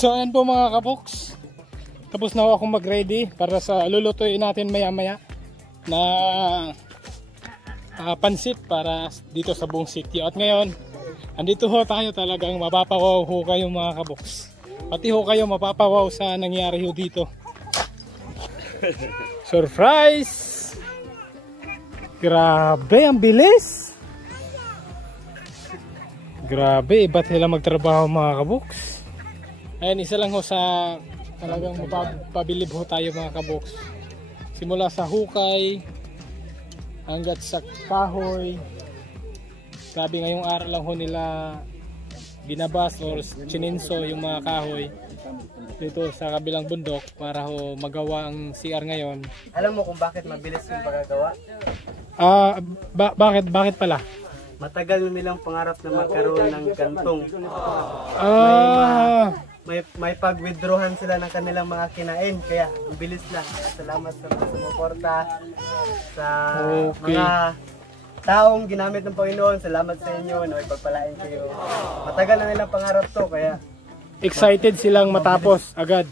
So ayan po mga kaboks, tapos na akong mag-ready para sa lulutuin natin maya maya na pansit para dito sa buong city. At ngayon, andito ho tayo, talagang mapapawaw ho kayo mga kaboks. Pati ho kayo mapapawaw sa nangyari ho dito. Surprise! Grabe, ang bilis! Grabe, iba't sila magtrabaho mga kaboks. Ayan, isa lang ho sa talagang mapabilib ho tayo mga kaboks. Simula sa hukay hanggat sa kahoy. Grabe, ngayong araw lang ho nila binabas or chininso yung mga kahoy dito sa kabilang bundok para ho magawa ang CR ngayon. Alam mo kung bakit mabilis yung pagagawa? Bakit pala? Matagal na nilang pangarap na magkaroon ng kantong. May pag-withdrawhan sila ng kanilang mga kinain, kaya ang bilis lang. Salamat sa mga sumuporta, sa mga taong ginamit ng Panginoon. Salamat sa inyo, ipagpalain kayo. Matagal na nilang pangarap to, kaya excited silang matapos agad.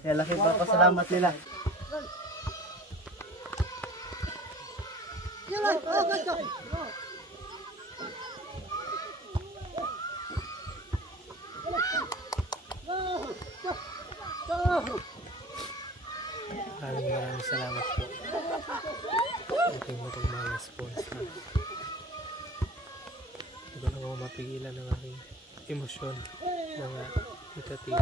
Kaya laki pa pasalamat nila. Maraming salamat po. Ating mapagmahal na sponsor. Hindi ko na ako mapigilan ng aking emosyon ng itatito.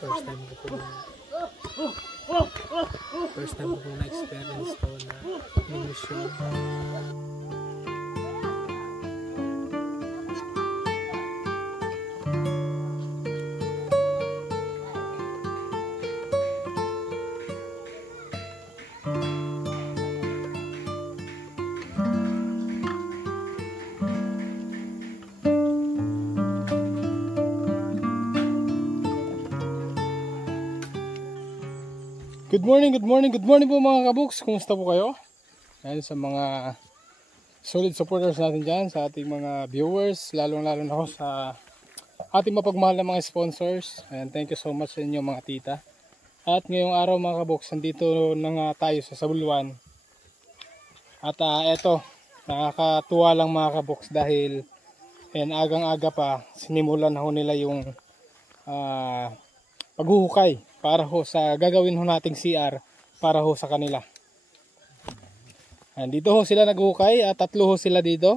First time ko pong na-experience to na emosyon. Good morning po mga kaboks. Kumusta po kayo? Ayan, sa mga solid supporters natin dyan, sa ating mga viewers, lalong na ako sa ating mapagmahal na mga sponsors. Ayan, thank you so much sa inyo mga tita. At ngayong araw mga kaboks, nandito na nga tayo sa Sabuluan. At eto, nakakatuwa lang mga kaboks dahil ayan, agang-aga pa sinimulan na ho nila yung paghuhukay para ho sa gagawin ho nating CR para ho sa kanila. Dito ho sila naghuhukay at 3 ho sila dito.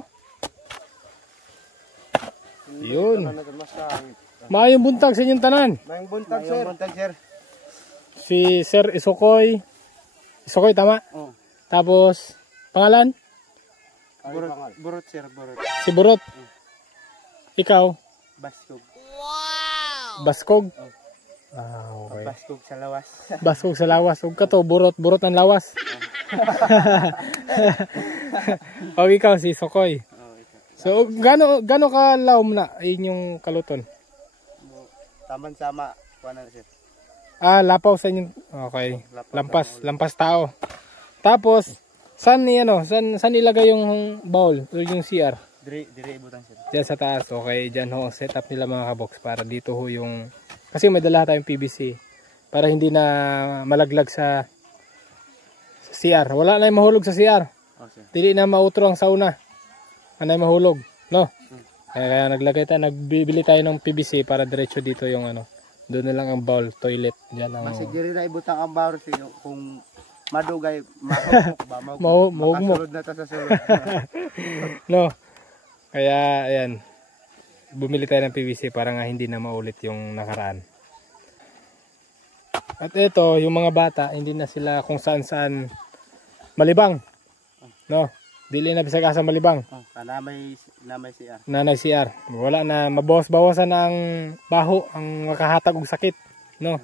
Yun. Maayong buntag sa inyong tanan. Maayong buntag, sir. Si Sir Isukoy. Isukoy tama? Oo. Tapos pangalan? Burot, sir, Burot. Si Burot. Ikaw? Baskog. Wow! Baskog? Okay. Baskog sa lawas. Baskog sa lawas. Huwag ka to, burot ng lawas. O ikaw si Sokoy. So gano ka laom na inyong kaluton? Taman sama, kuana na sir. Lapaw sa inyong. Okay. Lampas tao. Tapos saan ilagay yung bowl o yung CR? Dire ibutan sir. Diyan sa taas. Okay, diyan ho set up nila mga kabox para dito ho yung, kasi may dala tayong PVC para hindi na malaglag sa CR. Wala na yung mahulog sa CR. Okay. Dili na mautro ang sauna. Anay mahulog, no? Kaya nagbibili tayo ng PVC para diretso dito yung doon na lang ang bowl, toilet diyan ang. Masigiri na ibutang ang bowl kung madugay makasulod na ta sa sulod. No. Kaya ayan. Bumili tayo ng PVC para nga hindi na maulit yung nakaraan. At ito, yung mga bata, hindi na sila kung saan malibang. No? Dili na bisag asa malibang. Nanay CR. Nanay CR. Wala na, mabawas-bawasan na ang baho, ang makahatag og sakit. No?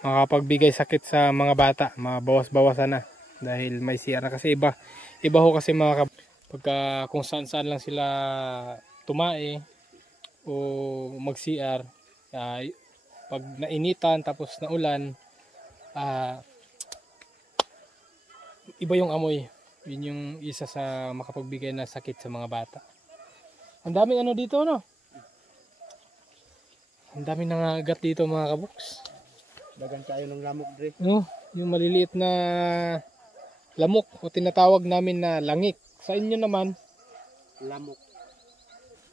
Makapagbigay sakit sa mga bata, mabawas-bawasan na. Dahil may CR na, kasi iba ho kasi pagka kung saan lang sila tumae, o mag-CR, pag nainitan tapos naulan, iba yung amoy. Yun yung isa sa makapagbigay na sakit sa mga bata. Ang daming ano dito, no? Ang daming nangagat dito mga kabuks. Dagan kayo ng lamok, Dre. No, yung maliliit na lamok o tinatawag namin na langik. Sa inyo naman, Lamok.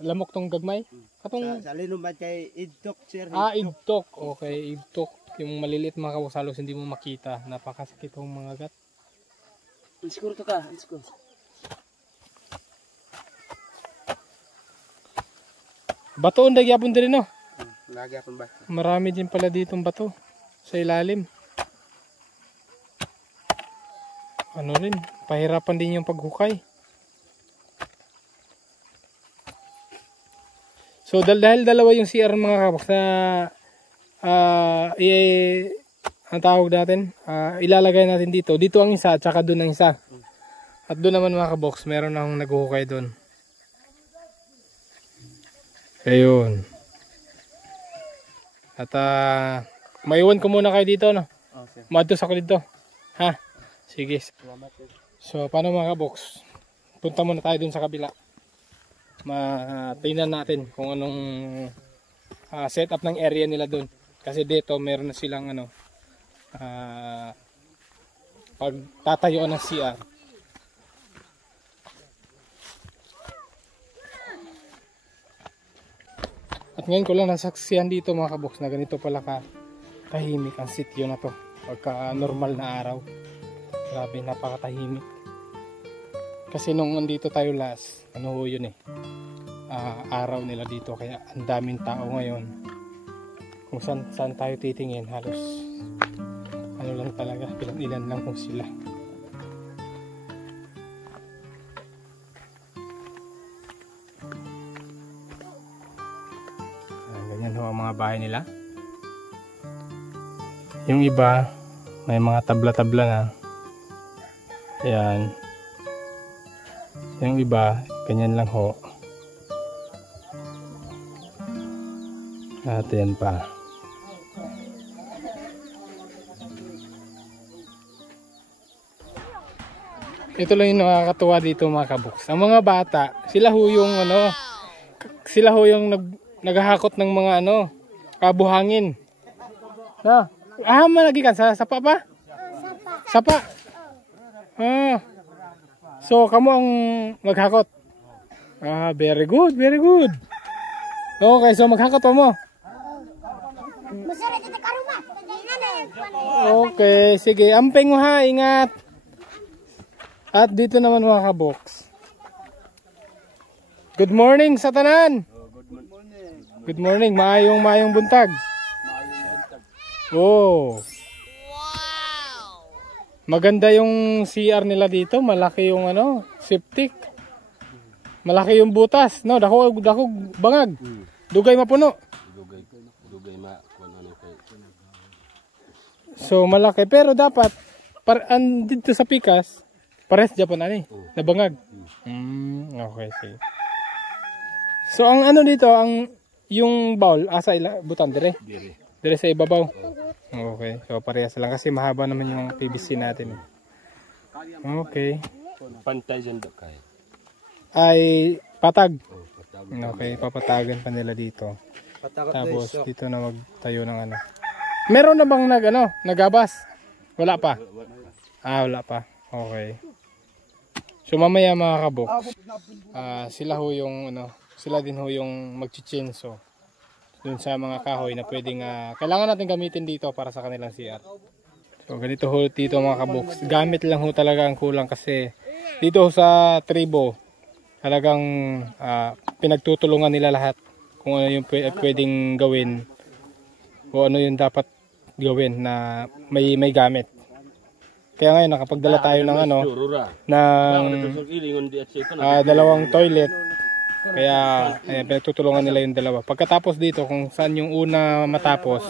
lamok tong gagmay. Katong Sa linuman kay Idtok, sir. idtok. Okay, idtok. Yung maliliit mga kabuks, halos hindi mo makita. Napakasakit tong mga gat. Inskur to ka, inskur. Bato ang nagyapon din, no? Lagi akong ba? Marami din pala ditong bato sa ilalim. Ano rin, pahirapan din yung paghukay. So dahil dalawa yung CR mga kaboks na ang tawag natin, ilalagay natin dito. Dito ang isa at saka doon ang isa. At doon naman mga kaboks, meron akong naghuhukay doon. Ayun. At maiwan ko muna kayo dito, no? Okay. Maadtos ako dito. Ha? Sige. Salamat, sir. So, paano mga kaboks? Punta muna tayo dun sa kabila. Tingnan natin kung anong setup ng area nila dun. Kasi dito, meron na silang ano, pagtatayuan ng CR. At ngayon ko lang nasaksihan dito mga kaboks na ganito pala tahimik ang sityo na to pagka normal na araw. Grabe, napakatahimik. Kasi nung nandito tayo last, ano ho yun araw nila dito, kaya ang daming tao ngayon. Kung saan tayo titingin, halos ano lang talaga, ilan lang kung sila. Ganyan ho ang mga bahay nila. Yung iba may mga tabla-tabla na. Ayan. Yung iba ganyan lang ho. At yan pa. Ito lang yung nakakatuwa dito mga kabuks. Ang mga bata, sila ho yung naghahakot ng mga kabuhangin. Na, malagi ka sa sapa pa? Sapa. So kamo ang maghakot. Very good, very good. Okay, so maghakot pa mo. Okay, sige, amping mo ha, ingat. At dito naman mga kaboks. Good morning sa tanan. Good morning, maayong buntag. Oh. Maganda yung CR nila dito, malaki yung septic. Malaki yung butas, no? Dako bangag. Dugay mapuno. Dugay kay. So malaki, pero dapat dito sa pikas pares Japan na bangag. Okay, sige. So ang dito, yung bowl asa butan dire sa ibabaw. Okay, so parehas lang kasi mahaba naman yung PVC natin. Okay. Pantay dyan kay. Ay patag. Okay, papatagan pa nila dito. Tapos dito na magtayo ng Meron na bang nagabas? Wala pa. Wala pa. Okay. So mamaya mga kaboks, sila din ho yung magchichinso dun sa mga kahoy na pwedeng kailangan natin gamitin dito para sa kanilang CR. So ganito ho dito mga kaboks. Gamit lang ho talaga ang kulang kasi dito sa tribo talagang pinagtutulungan nila lahat kung ano yung pwedeng gawin o ano yung dapat gawin na may gamit. Kaya ngayon nakapagdala tayo ng dalawang toilet. Kaya pinagtutulungan nila yung dalawa. Pagkatapos dito, kung saan yung una matapos,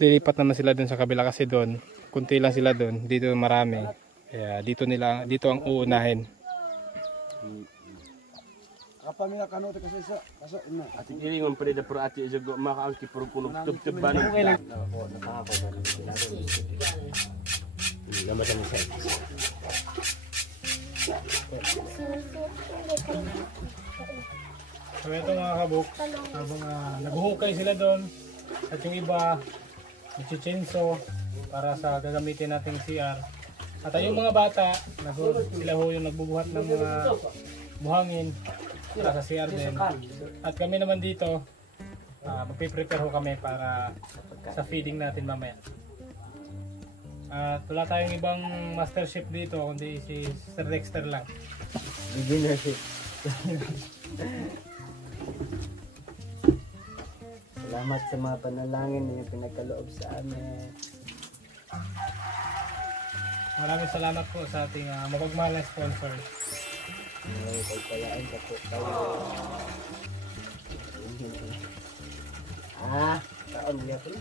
lilipat naman sila dun sa kabila kasi doon, kunti lang sila doon, dito marami. Kaya dito ang uunahin. Kapamila kanote kasi sa kaso ina. Ati iringon pa rin na pero ati jago makaangki pero kuno tub-tuban. Okay lang. Lama sa misay. So ito mga kabuk, habang naghuhukay sila doon at yung iba nagchichenso para sa gagamitin nating CR. At yung mga bata, sila ho yung nagbubuhat ng mga buhangin para sa CR din. At kami naman dito, magpiprepare ho kami para sa feeding natin mamaya. At wala tayong ibang master chef dito, kundi si Sir Dexter lang. Beginner ship. Salamat sa mga panalangin na pinagkaloob sa amin. Maraming salamat po sa ating mapagmahal na sponsor. Ay, pagpalaan sa po tayo. Taon niya po.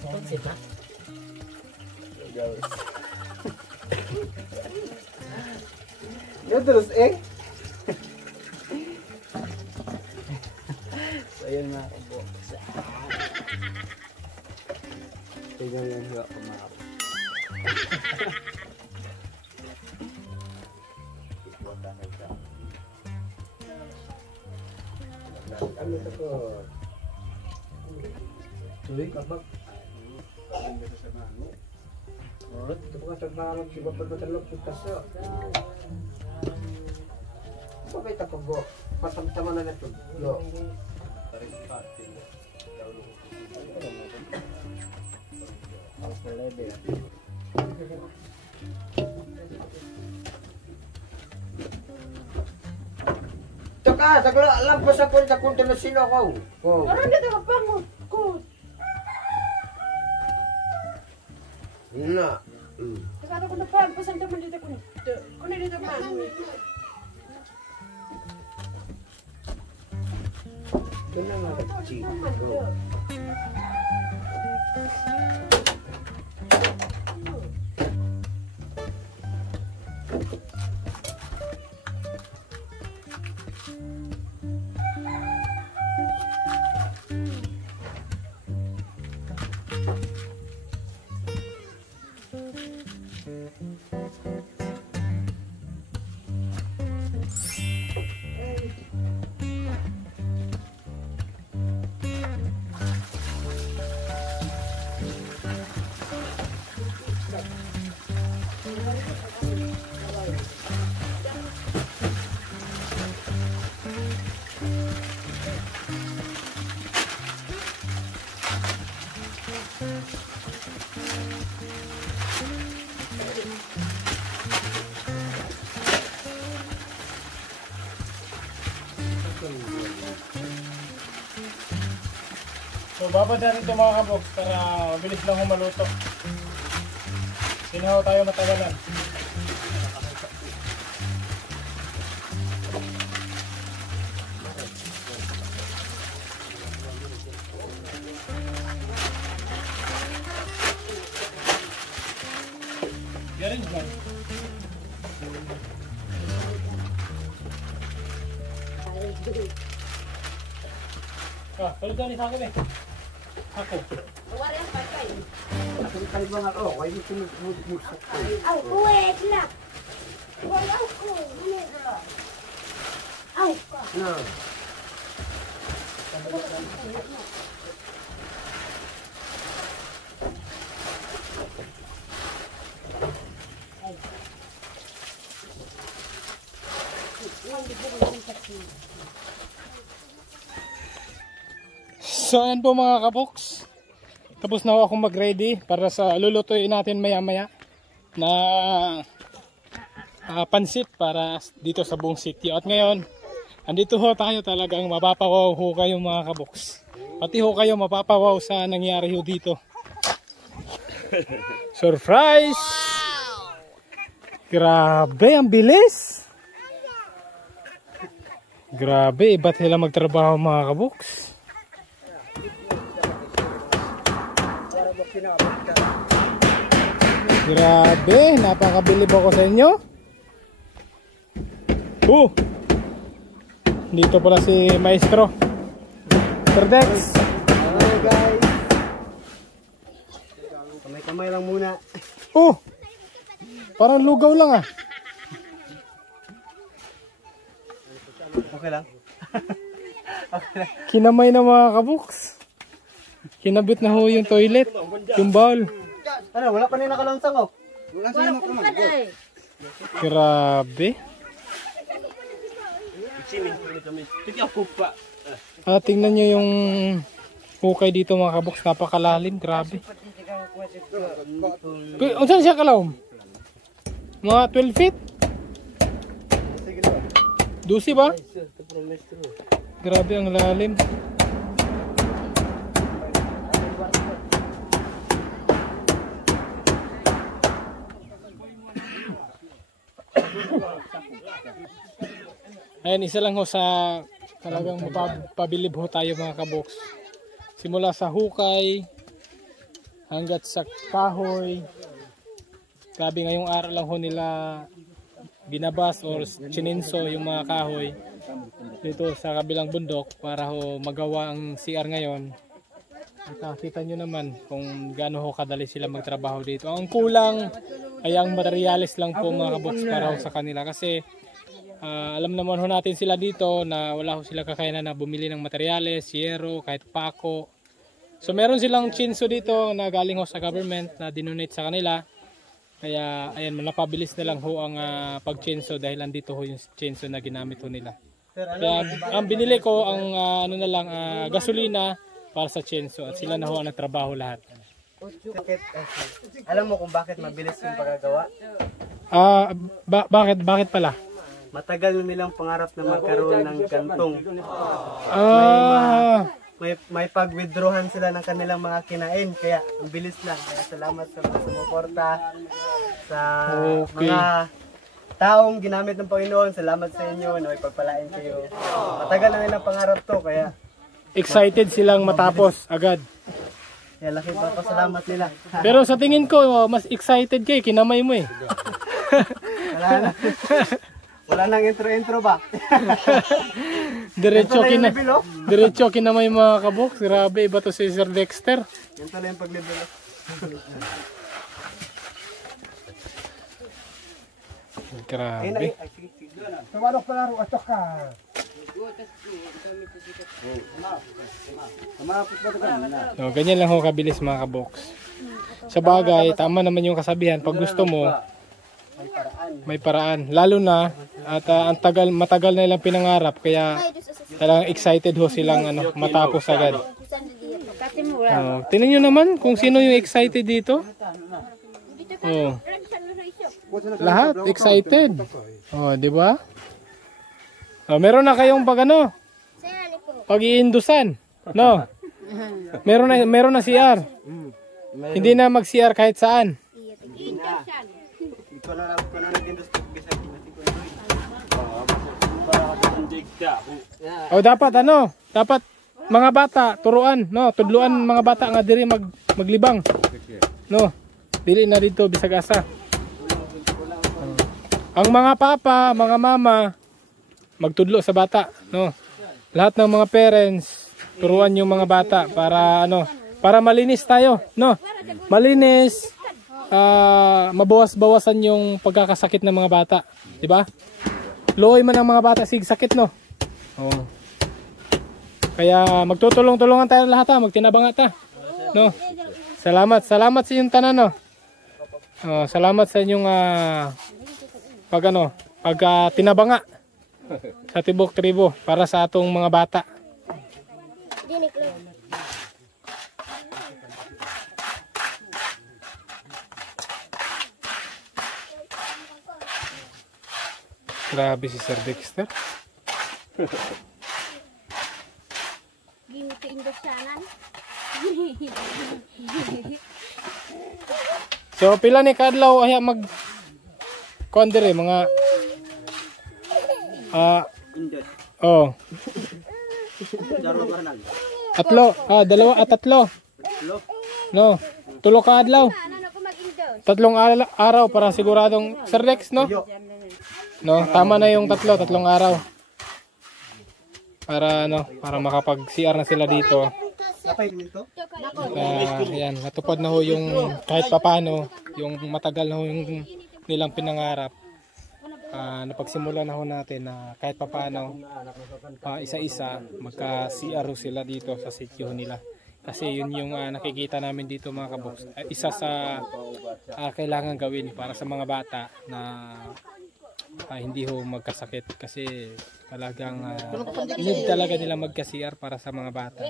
Konsit ha? Terus so yun mga kabok. Tingnan yan nga kumakaw. Ano ito po? Tuloy kapag ito po ka sa siba pa matalog yung kaso. Bakit ako go? Pasamtama na ito. Yo. Taka, sagla lang pa sa kunta na sino ko. Parang dito magpangot ko. Na. Saka ako na pa, pasang naman dito ko. Kung dito pa. Ito na mga chico. So babad natin ito mga kabox para mabilis lang humaluto. Sinahaw tayo matagalan. Galing dyan. Palit ni sa akin eh. Ako. Wala yung patay. Ang kalba nga ako, kaya dito nagmusak ko. Aw, wait lang. Wala ko. Aw, ka. Na. So ayan po mga kabox. Tapos na ako mag-ready para sa lulutuin natin maya-maya na pansit para dito sa buong city. At ngayon, andito ho tayo, talagang mapapawaw ho kayo mga kabox. Pati ho kayo mapapawaw sa nangyari ho dito. Surprise! Grabe, ang bilis! Grabe, iba't sila magtrabaho mga kabox. Grabe, napakabilib ako sa inyo. Dito pala si Maestro. Sir Dex. Hello guys. Kamay-kamay lang muna. Parang lugaw lang ah. Okay lang. Kinamay na mga kabuks. Kinabit na ho yung toilet. Yung bowl. Ano, wala pa rin nakalansang oh. Wala sa inyo naman. Grabe. Tingnan nyo yung hukay dito mga kabuks. Napakalalim. Grabe. Saan siya kalawm? Mga 12 feet? 12 ba? Grabe ang lalim. Ayan, isa lang ho sa talagang mapabilib ho tayo mga kaboks. Simula sa hukay hanggat sa kahoy. Grabe, ngayong araw lang ho nila binabas or chininso yung mga kahoy dito sa kabilang bundok para ho magawa ang CR ngayon. At kita nyo naman kung gaano ho kadali sila magtrabaho dito. Ang kulang ay ang materyales lang po mga kaboks para ho sa kanila kasi alam naman ho natin sila dito na wala ho sila kakayanan na bumili ng materyales, yero, kahit pako. So meron silang chinso dito na galing ho sa government na dinonate sa kanila. Kaya ayan, napabilis na lang ho ang pag-chinso dahil andito ho yung chinso na ginamit ho nila. Kaya ang binili ko ang gasolina para sa chinso at sila na ho ang nagtrabaho lahat. Alam mo kung bakit mabilis yung pagagawa? Bakit pala? Matagal na nilang pangarap na magkaroon ng gantong. May pag-withdrawhan sila ng kanilang mga kinain. Kaya ang bilis lang. Kaya salamat sa mga sumuporta. Sa mga taong ginamit ng Panginoon. Salamat sa inyo na may pagpalain kayo. Matagal na nilang pangarap to. Kaya excited silang matapos agad. kaya laki pa salamat nila. Pero sa tingin ko, mas excited kayo. Kinamay mo eh. Wala nang intro-intro ba? Diretso kinamay mga kaboks. Grabe, iba to si Sir Dexter. Yan pala yung pag-level. Grabe. Tawarok pala ro atok ka. No, ganyan lang ho kabilis mga kaboks. Sa bagay, tama naman yung kasabihan. Pag gusto mo, may paraan. Lalo na at matagal na nilang pinangarap kaya talagang excited ho silang matapos agad. Tingnan nyo naman kung sino yung excited dito. Lahat excited. Di ba? Meron na kayong pag-iindusan. No. Meron na CR. Hindi na mag-CR kahit saan. Dapat mga bata turuan, no, tudluan mga bata nga diri maglibang. No. Dili na dito bisag asa. Ang mga papa, mga mama magtudlo sa bata, no. Lahat ng mga parents turuan yung mga bata para malinis tayo, no. Malinis, mabawas-bawasan yung pagkakasakit ng mga bata, di ba? Luoy man ang mga bata sig sakit, no. Kaya magtutulong-tulungan tayo lahat, magtinabang ta, no. Salamat sa inyong tanan, no. Salamat sa inyong tinabanga sa Tibok Tribo para sa atong mga bata. Grabe si Sir Dexter. So pila ni kadlaw ay kondere mga dalawa at tatlo. No, tulo ka adlaw. Tatlong araw para siguradong Sir Dex, no? No, tama na yung tatlong araw. Para para makapag-CR na sila dito. Napay minto. Ayan, natupad na ho yung kahit papaano, yung matagal na ho yung nilang pinangarap. Napagsimula na ho natin na kahit papaano isa-isa magka-CR sila dito sa sityo nila. Kasi yun yung nakikita namin dito mga kaboks. Isa sa kailangan gawin para sa mga bata na hindi ho magkasakit kasi talagang need talaga nila magka-CR para sa mga bata.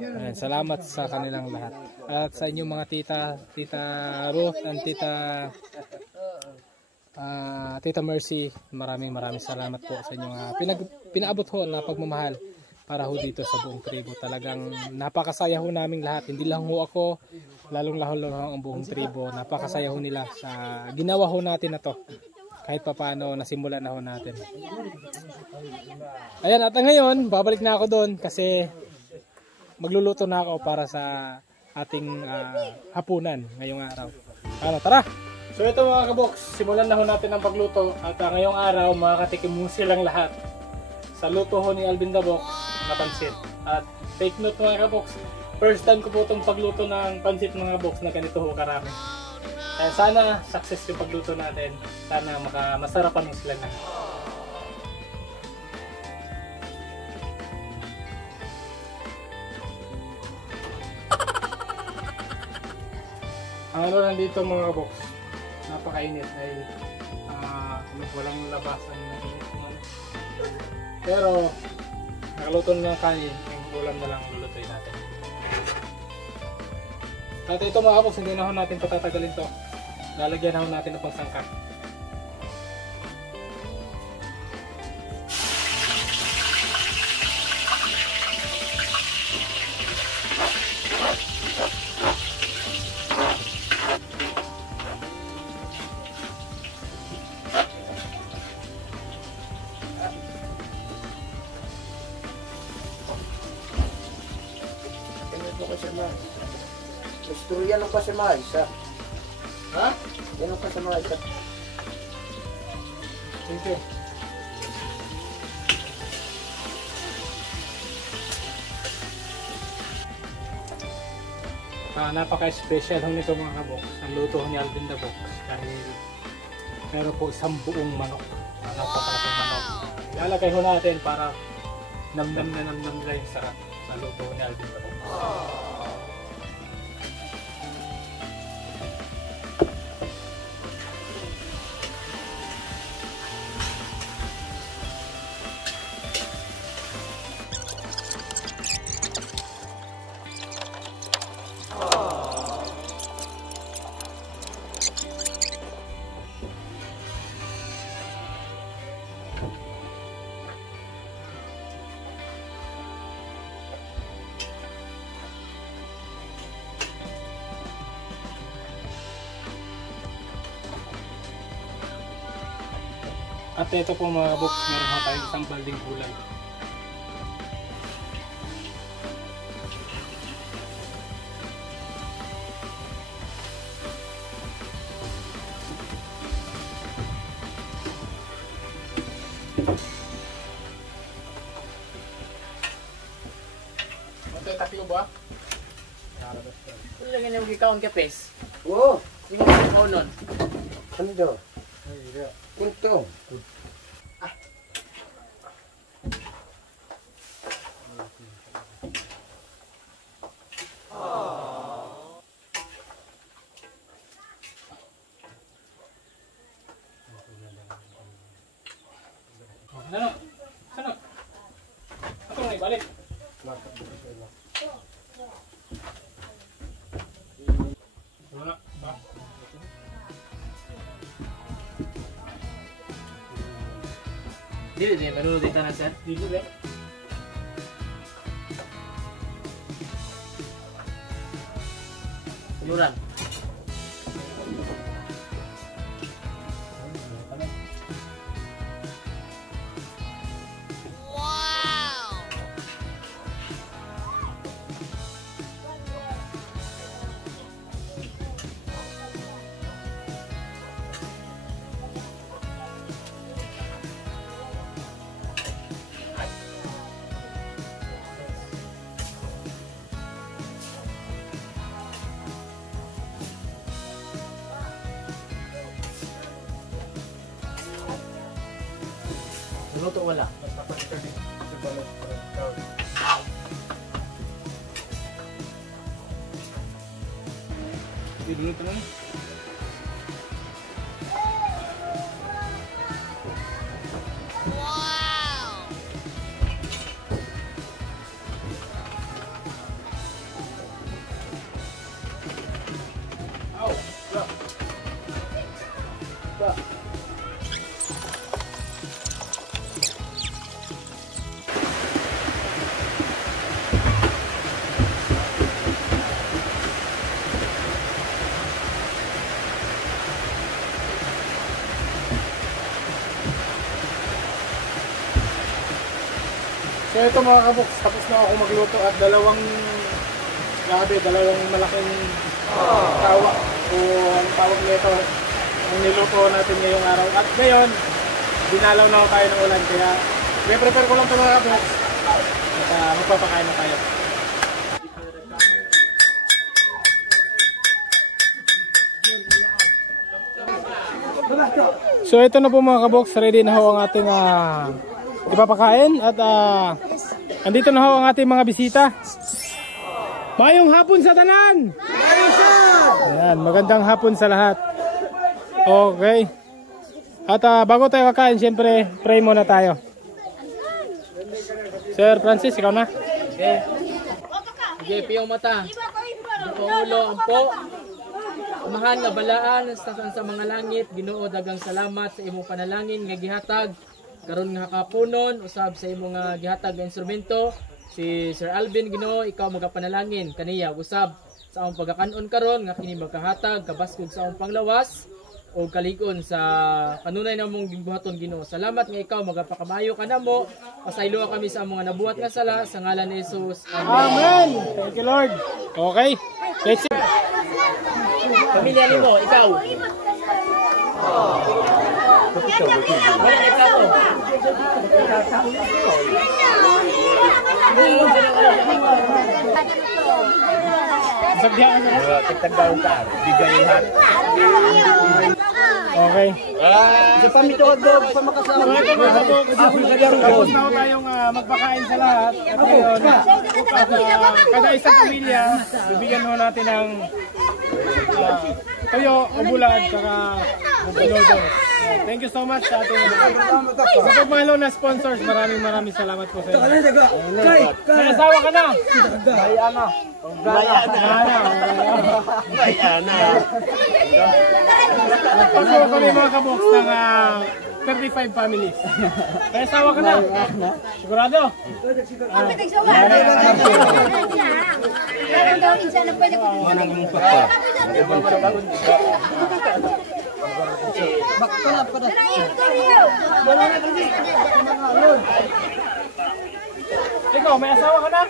Ayan, salamat sa kanilang lahat. At sa inyong mga Tita Ruth and Tita Mercy, maraming salamat po sa inyong pinaabot ho na pagmamahal para ho dito sa buong tribo. Talagang napakasaya ho naming lahat. Hindi lang ho ako, lalong ang buong tribo. Napakasaya ho nila sa ginawa ho natin na to. Kahit pa paano nasimulan na ho natin. Ayan, at ngayon babalik na ako doon kasi magluluto na ako para sa ating hapunan ngayong araw. Tara! So ito mga kaboks, simulan na ho natin ang pagluto. At ngayong araw makakatikim mo silang lahat sa luto ho ni Alvin the Box na pansit. At take note mga kaboks, first time ko po itong pagluto ng pansit mga box na ganito ho karami. Kaya sana success yung pagluto natin. Sana masarapan mo sila na. Ang ano nandito mga box, napakainit dahil walang labasan na init. Pero nakaluto na ng kanin, yung ulam na lang lulutuin natin. At ito mga kaboks, hindi na ho natin patatagalin to. Lalagyan na ho natin ng pangsangkap. Gusto yan ang pasama isa. Ha? Yan ang pasama isa. Thank you. Napaka-special ho nito mga kaboks. Ang luto ni Alvin the Box. Dahil meron po isang buong manok. Napakalaking manok. Ilalagay ho natin para namnam na yung sarap sa luto ni Alvin the Box. At ito po mga box, meron na tayong isang balding gulay. Ito yung taklo ba? Ano lagi yung gikaon ka, Pes? Oo. Sino ang gikaon nun? Ano daw? Kunto. Ano? Ano? Ito na ibalik. Wala ba? Dili, manunod dito na sir. Dito ba? Tuluran. Luto wala. Dito na naman. So ito mga kaboks, tapos na ako magluto at dalawang malaking tawa o ang tawag nito ang niluto natin ngayong araw. At ngayon, dinalaw na tayo ng ulan kaya i-prepare ko lang ito mga kaboks at magpapakain na tayo. So ito na po mga kaboks, ready na ho ang ating ipapakain at andito na ho ang ating mga bisita. Mayong hapon sa tanan! Ayan, magandang hapon sa lahat. Okay. At bago tayo kakain, siyempre, pray muna tayo. Sir Francis, ikaw na. Okay. Sige, piyong mata. Pangulo, ampo. Amahan nga balaan sa mga langit, Ginoo dagang salamat sa imong panalangin nga gihatag karon nga kapunon usab sa imong nga gihatag nga instrumento si Sir Alvin, Ginoo ikaw magapanalangin kaniya usab sa among pagkakanon karon nga kini magkahatag kabaskog sa among panglawas o kalig-on sa kanunay namong gimbuhaton, Ginoo. Salamat nga ikaw magapakamayo kanamo. Pasaylo kami sa among nabuhat nga sala sa ngalan ni Jesus. Amen. Thank you Lord. Okay. Let's see. Pamilya nimo, ikaw. Wala ikaw. Okay. Sa pamito dog sa makasama. Tapos na tayong magpakain sa lahat. At ngayon, kada isang pamilya, bibigyan mo natin ng toyo, ubulan, saka bubulodo. Thank you so much sa ating sa pagmahalo na sponsors. Maraming salamat po sa inyo. May asawa ka na? Bayana. Bayana. Nagpasuko kami mga kaboks ng 35 families. May asawa ka na? Sigurado? Ikaw, may asawa ka na?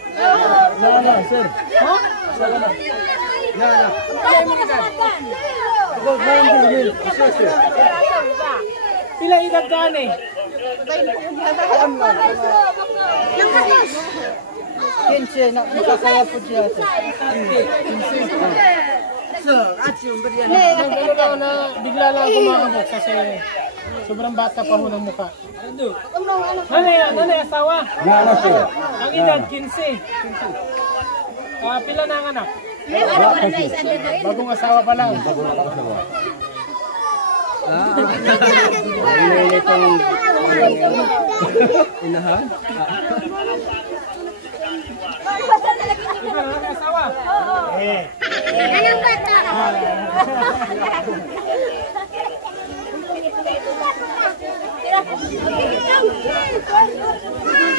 Na, sir. Ha? Pila edad ka eh? Kinse na makakaya po siya, sir. Bigla lang ako mga kaboks kasi sobrang bata pa ho ng mukha. Nanay, asawa? Ang edad, 15. Pila na ang anak? Bagong asawa pa lang. Inahan? Ikaw, nanay, asawa? Anong bata?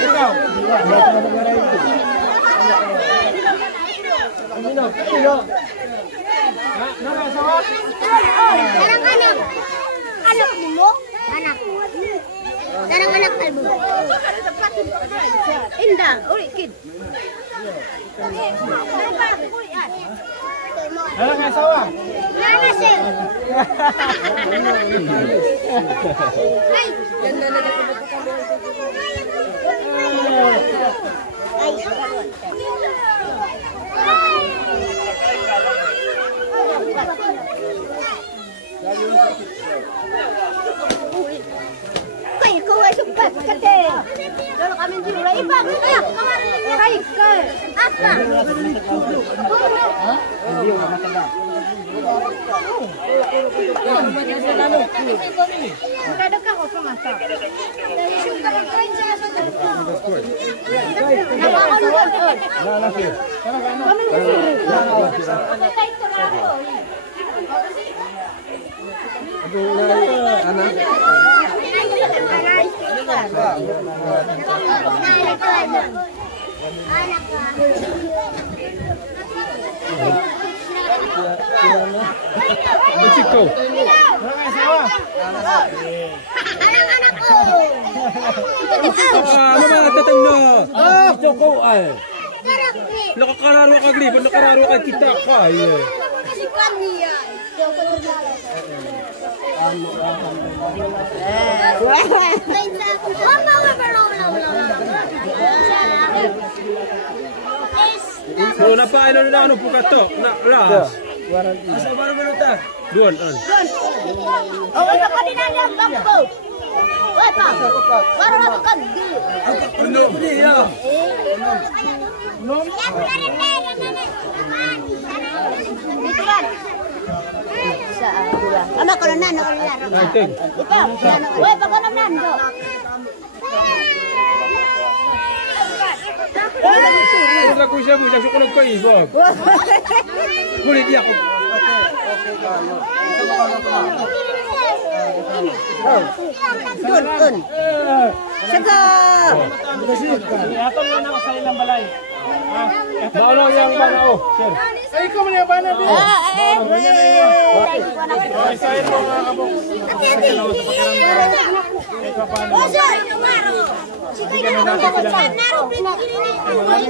Ikaw? Nanay, asawa? Darang anak. Anak mo? Anak. Darang anak kalbo. Inda, uli kid. Nanay, asawa? Nana sir. Ay, ganda na Kay, ikaw ay sumpat. kate. Dalo kami di uray iba. Ayak, kamarin niya kay ka. Asa. Kada ka ko pangasa. Shoot ka rin sa sa. Chico. Anak-anak ko. Ano mga tatang na? Ito ko ay. Karakri. Nakakararo ka gli, nakararo ka kita ka. Kasi kaniya. So napailo na ano pukato na ras. Asa ba naman ta? Doon an. Oh, ito ka din ang bangko. Oy pa. Wala na ka di. Ano niya? Ituan. Sa dua. Ano ko na ano ko na. Ikaw, oy pa ko na nando. Wala ko siya buja ko ko ibog. Kulit dia ko. Dun. Saga. Atong na ako sa ilang balay. Naano yang banao, sir. Ay, ikaw man yung bana din. Ay, Sa ito mga kabuks.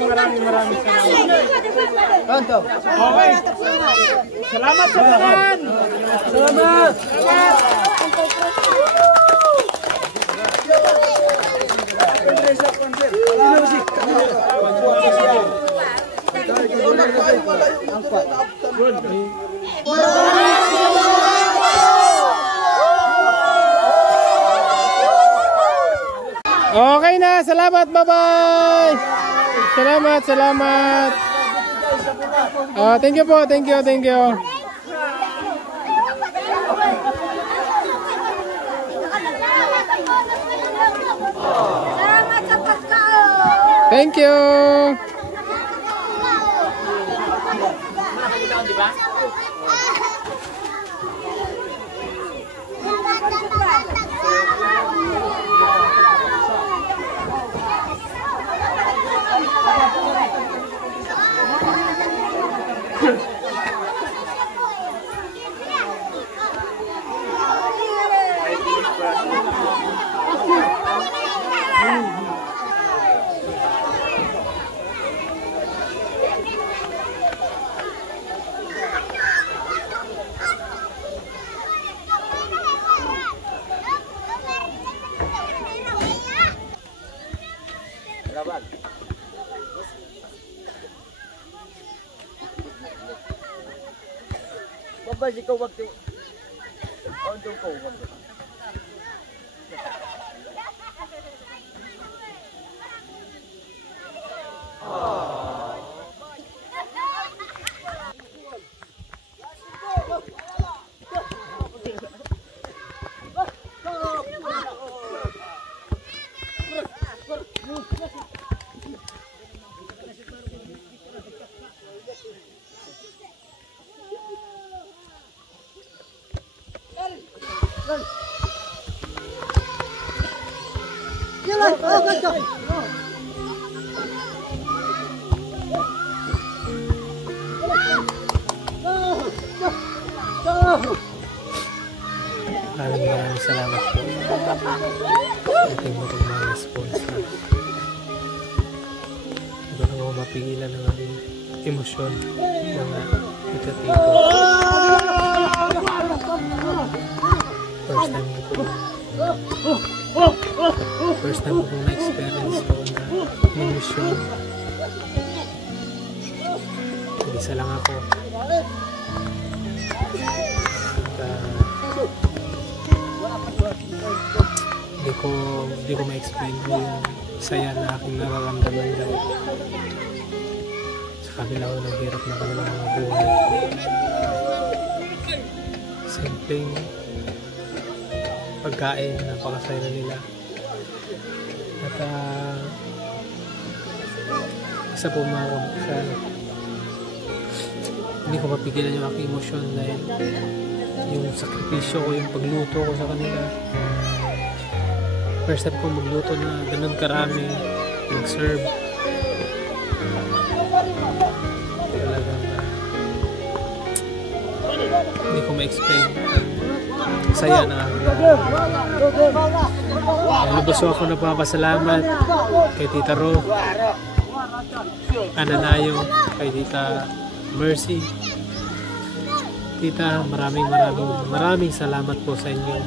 Maraming salamat. Okay. Salamat sa tanan. Salamat. Okay na, salamat, bye-bye. Salamat. Thank you po, thank you. salamat sa pagkaon. Thank you. Di ba? Babay ikaw wag to. Auto ko wag. Maraming salamat po. Ating mapagmahal na sponsor. Hindi ko na ako mapigilan ng aking emosyon mga itatito. First time ko na-experience ko na emosyon. Isa lang ako. Hindi ko hindi ko ma-explain ko yung saya na aking nararamdaman dahil sa kabila ko ng hirap na kanilang mga buhay. Simpleng pagkain, napakasaya na nila. At isa po mga kabuksan, hindi ko mapigilan yung aking emosyon dahil yung sakripisyo ko, yung pagluto ko sa kanila. First time ko magluto na ganun karami, mag-serve. Talagang hindi ko ma-explain ang saya na lubos ako nagpapasalamat kay Tita Ro, Ananayo, kay Tita Mercy. Tita, maraming salamat po sa inyo.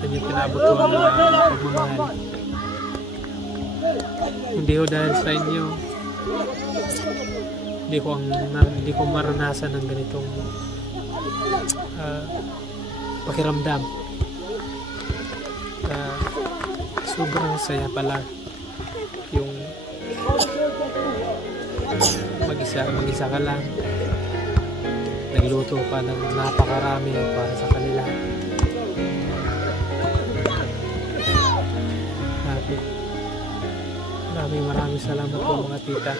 Sa inyo pinabot ko ang pagmamahal. Hindi ko dahil sa inyo, hindi ko maranasan ng ganitong pakiramdam. Sobrang saya pala yung mag-isa ka lang, nagluto ka ng napakarami para sa kanila. Maraming salamat po mga tita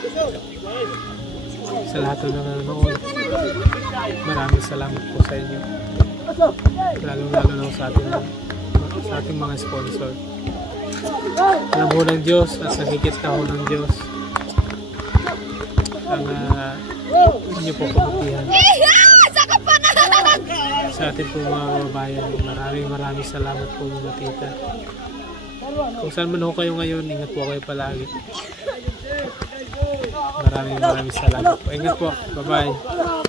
sa lahat ng nanonood. Maraming salamat po sa inyo, lalo na sa ating mga sponsor. Alam ho ng Diyos at nakikit na ho ng Diyos ang inyo po kabutihan sa ating po mga kababayan. Maraming salamat po mga tita. Kung saan man ho kayo ngayon, ingat po kayo palagi. Maraming salamat po. Ingat po. Bye bye.